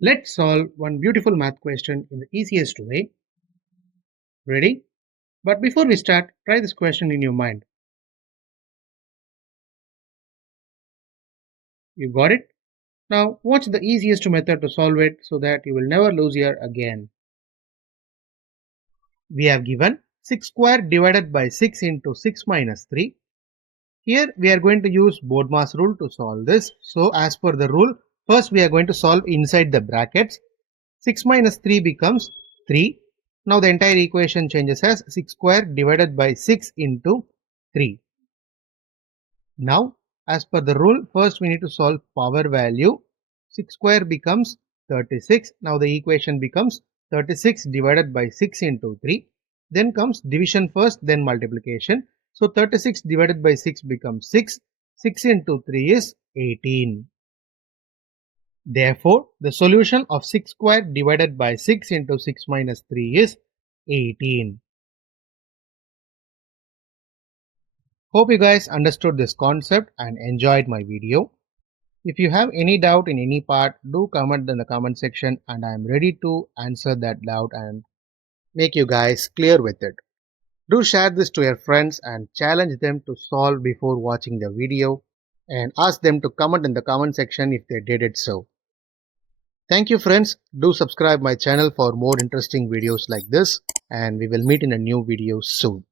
Let's solve one beautiful math question in the easiest way. Ready? But before we start, try this question in your mind. You got it? Now, what's the easiest method to solve it so that you will never lose here again? We have given 6 squared divided by 6 into 6 minus 3. Here we are going to use BODMAS rule to solve this. So as per the rule, first we are going to solve inside the brackets. 6 minus 3 becomes 3. Now the entire equation changes as 6 squared divided by 6 into 3. Now as per the rule, first we need to solve power value. 6 square becomes 36. Now the equation becomes 36 divided by 6 into 3. Then comes division first, then multiplication. So 36 divided by 6 becomes 6. 6 into 3 is 18. Therefore, the solution of 6 squared divided by 6 into 6 minus 3 is 18. Hope you guys understood this concept and enjoyed my video. If you have any doubt in any part, do comment in the comment section and I am ready to answer that doubt and make you guys clear with it. Do share this to your friends and challenge them to solve before watching the video and ask them to comment in the comment section if they did it so. Thank you friends. Do subscribe my channel for more interesting videos like this and we will meet in a new video soon.